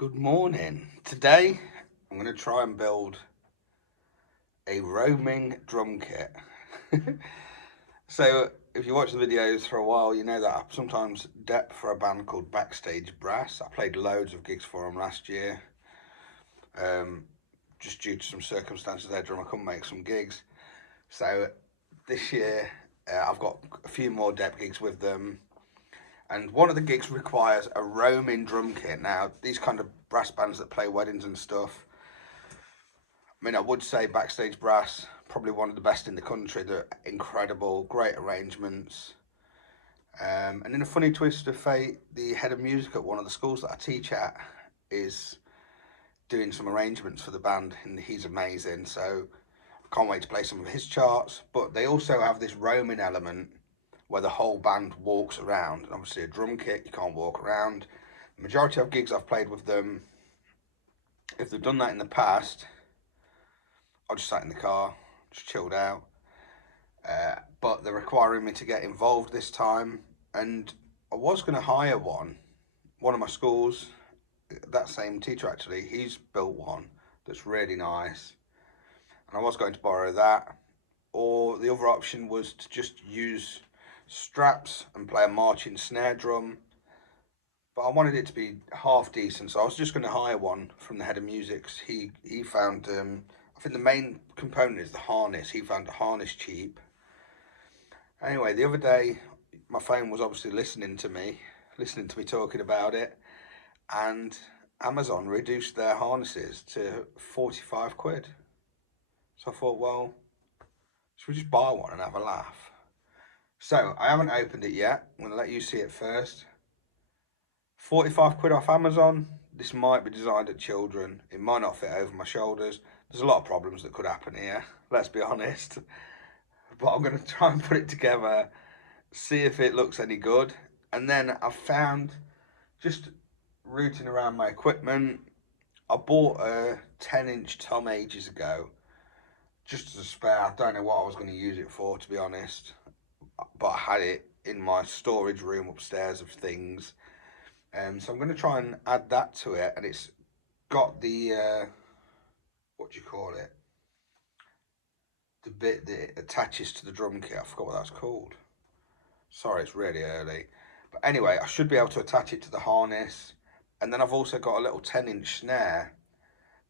Good morning. Today I'm going to try and build a roaming drum kit. So if you watch the videos for a while, you know that I sometimes dep for a band called Backstage Brass. I played loads of gigs for them last year. Just due to some circumstances, their drummer couldn't make some gigs. So this year I've got a few more dep gigs with them. And one of the gigs requires a roaming drum kit. Now, these kind of brass bands that play weddings and stuff, I mean, I would say Backstage Brass, probably one of the best in the country. They're incredible, great arrangements. And in a funny twist of fate, the head of music at one of the schools that I teach at is doing some arrangements for the band, and he's amazing. So I can't wait to play some of his charts. But they also have this roaming element where the whole band walks around. And obviously a drum kit, you can't walk around. The majority of gigs I've played with them, if they've done that in the past, I just sat in the car, just chilled out. But they're requiring me to get involved this time, and I was going to hire one of my schools, that same teacher actually, he's built one that's really nice, and I was going to borrow that, or the other option was to just use straps and play a marching snare drum, but I wanted it to be half decent, so I was just going to hire one from the head of music. He found, I think the main component is the harness. He found the harness cheap. Anyway, the other day, my phone was obviously listening to me talking about it, and Amazon reduced their harnesses to 45 quid. So I thought, well, should we just buy one and have a laugh? So I haven't opened it yet. I'm going to let you see it first. 45 quid off Amazon. This might be designed at children. It might not fit over my shoulders. There's a lot of problems that could happen here, let's be honest. But I'm going to try and put it together, see if it looks any good. And then I found, just rooting around my equipment, I bought a 10-inch tom ages ago, just as a spare. I don't know what I was going to use it for, to be honest. But I had it in my storage room upstairs of things. So I'm going to try and add that to it, and it's got the, what do you call it? The bit that attaches to the drum kit. I forgot what that's called. Sorry, it's really early. But anyway, I should be able to attach it to the harness. And then I've also got a little 10-inch snare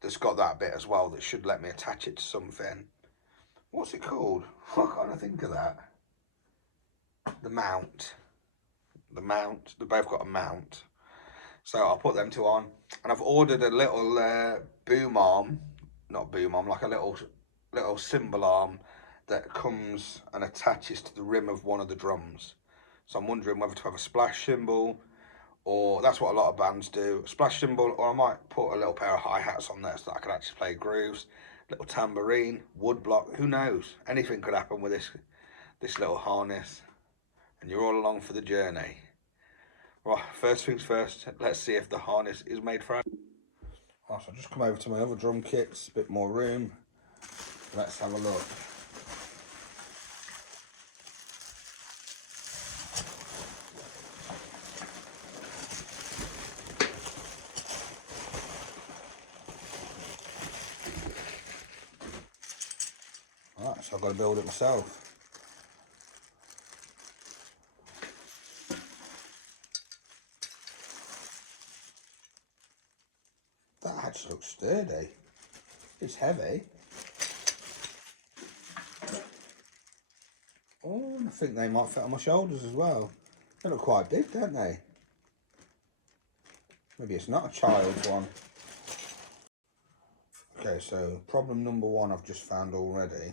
that's got that bit as well that should let me attach it to something. What's it called? I can't think of that. The mount. The mount. They've both got a mount. So I'll put them two on. And I've ordered a little boom arm. Not boom arm, like a little cymbal arm that comes and attaches to the rim of one of the drums. So I'm wondering whether to have a splash cymbal, or that's what a lot of bands do, a splash cymbal, or I might put a little pair of hi-hats on there so that I can actually play grooves, little tambourine, wood block, who knows, anything could happen with this little harness, and you're all along for the journey. Right, first things first, let's see if the harness is made for it. Right, so I'll just come over to my other drum kits, a bit more room. Let's have a look. Right, so I've got to build it myself. That actually looks sturdy. It's heavy. Oh, I think they might fit on my shoulders as well. They look quite big, don't they? Maybe it's not a child's one. Okay, so problem number one I've just found already.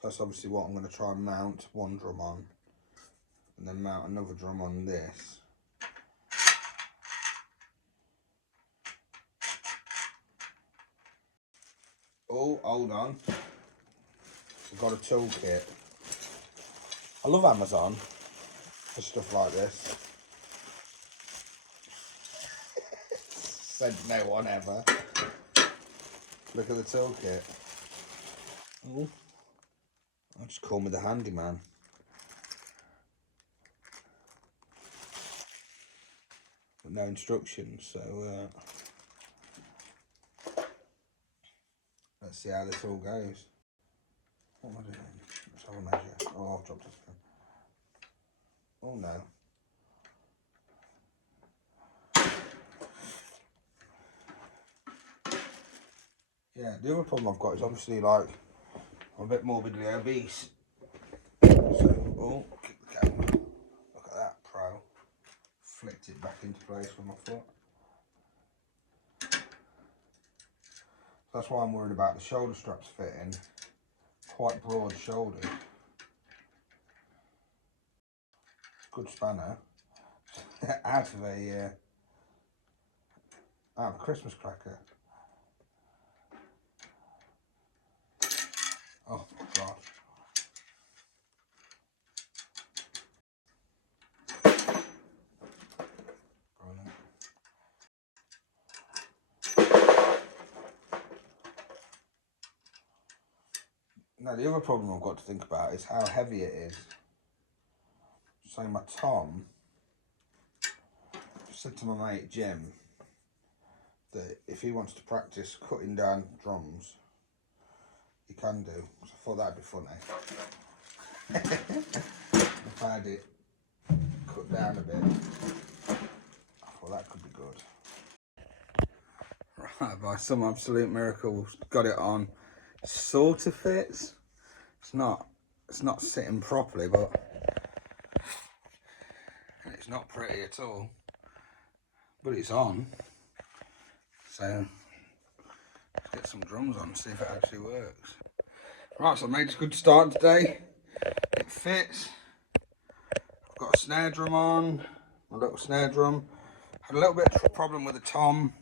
So that's obviously what I'm going to try and mount one drum on, and then mount another drum on this. Oh, hold on. I've got a toolkit. I love Amazon for stuff like this. Said no one ever. Look at the toolkit. Oh, Just call me the handyman. But no instructions, so let's see how this all goes. What am I doing? Let's have a measure. Oh, I've dropped it. Oh no. Yeah, the other problem I've got is obviously like I'm a bit morbidly obese. So, oh, kick the camera. Look at that, pro. Flicked it back into place with my foot. That's why I'm worried about the shoulder straps fitting. Quite broad shoulders. Good spanner. out of a Christmas cracker. Oh God. Now the other problem I've got to think about is how heavy it is. So my Tom said to my mate Jim that if he wants to practice cutting down drums, he can do. So I thought that'd be funny. If I had it cut down a bit, I thought that could be good. Right, by some absolute miracle, got it on. Sort of fits. It's not sitting properly, but it's not pretty at all. But it's on. So let's get some drums on and see if it actually works. Right, so I made a good start today. It fits. I've got a snare drum on, my little snare drum. Had a little bit of problem with the tom.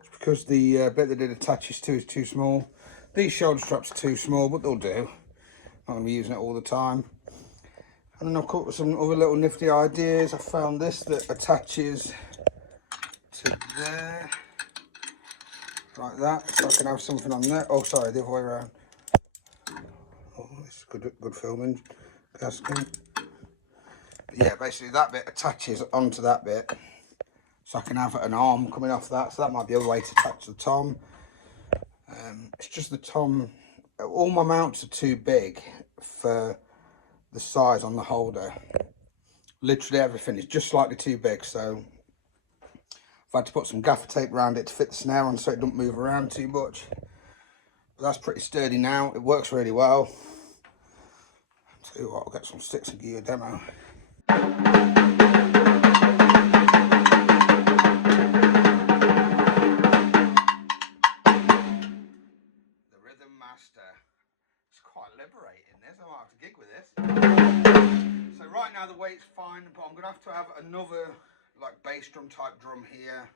It's because the bit that it attaches to is too small. These shoulder straps are too small, but they'll do. Not going to be using it all the time. And then I've come up with some other little nifty ideas. I found this that attaches to there, like that, so I can have something on there. Oh, sorry, the other way around. Oh, this is good filming, Gaskin. Yeah, basically that bit attaches onto that bit, so I can have an arm coming off that. So that might be a way to attach the tom. It's just the tom. All my mounts are too big for the size on the holder. Literally everything is just slightly too big, so I've had to put some gaffer tape around it to fit the snare on so it doesn't move around too much. But that's pretty sturdy now. It works really well. I'll tell you what, I'll get some sticks and give you a demo. The Rhythm Master. It's quite liberating this. I might have to gig with this. So right now the weight's fine, but I'm going to have another like bass drum type drum here,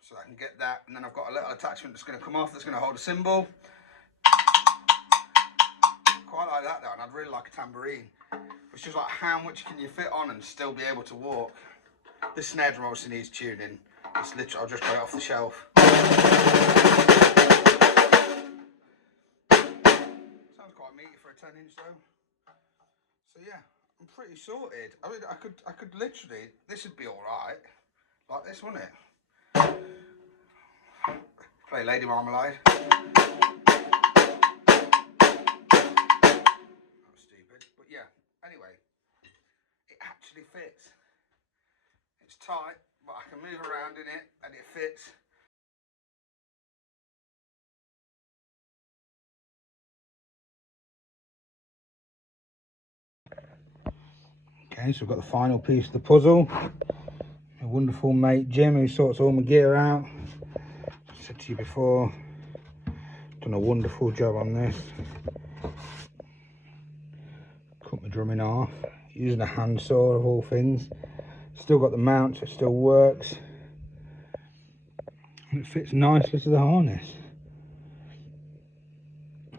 so I can get that, and then I've got a little attachment that's going to come off that's going to hold a cymbal. Quite like that though, and I'd really like a tambourine. It's just like, how much can you fit on and still be able to walk? This snare drum obviously needs tuning. It's literally, I'll just go it off the shelf. Sounds quite meaty for a 10-inch though. So yeah, I'm pretty sorted. I mean, I could literally, this would be all right, like this, wouldn't it? Play Lady Marmalade. That was stupid, but yeah. Anyway, it actually fits. It's tight, but I can move around in it, and it fits. Okay, so we've got the final piece of the puzzle. My wonderful mate Jim, who sorts all my gear out. I said to you before, done a wonderful job on this. Cut my drum in half, using a handsaw of all things. Still got the mount, so it still works. And it fits nicely to the harness.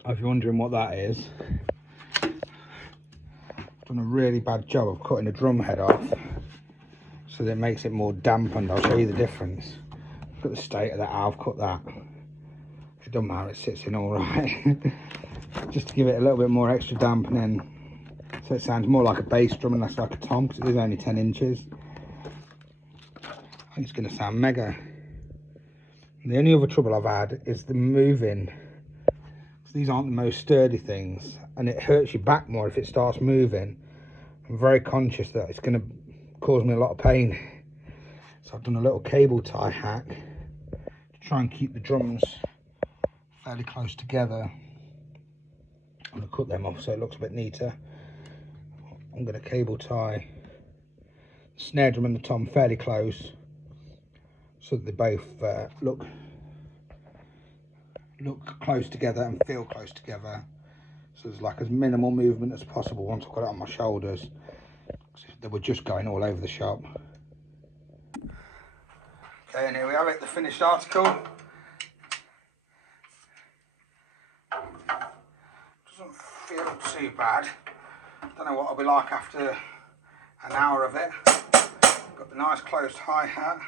If you're wondering what that is, I've done a really bad job of cutting the drum head off, so that it makes it more dampened. I'll show you the difference. Look at the state of that. I've cut that. It doesn't matter, it sits in all right. just to give it a little bit more extra dampening, so it sounds more like a bass drum and less like a tom, because it is only 10 inches. I think it's going to sound mega. And the only other trouble I've had is the moving. These aren't the most sturdy things, and it hurts your back more if it starts moving. I'm very conscious that it's going to cause me a lot of pain, so I've done a little cable tie hack to try and keep the drums fairly close together. I'm going to cut them off so it looks a bit neater. I'm going to cable tie the snare drum and the tom fairly close, so that they both look close together and feel close together, so there's like as minimal movement as possible once I've got it on my shoulders. They were just going all over the shop. Okay, and here we have it, the finished article. Doesn't feel too bad. Don't know what it'll be like after an hour of it. Got the nice closed hi-hat.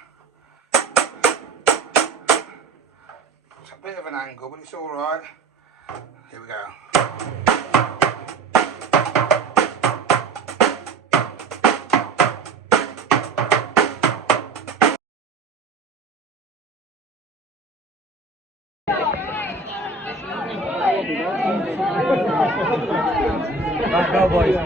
It's a bit of an angle, but it's all right. Here we go. Right, go boys.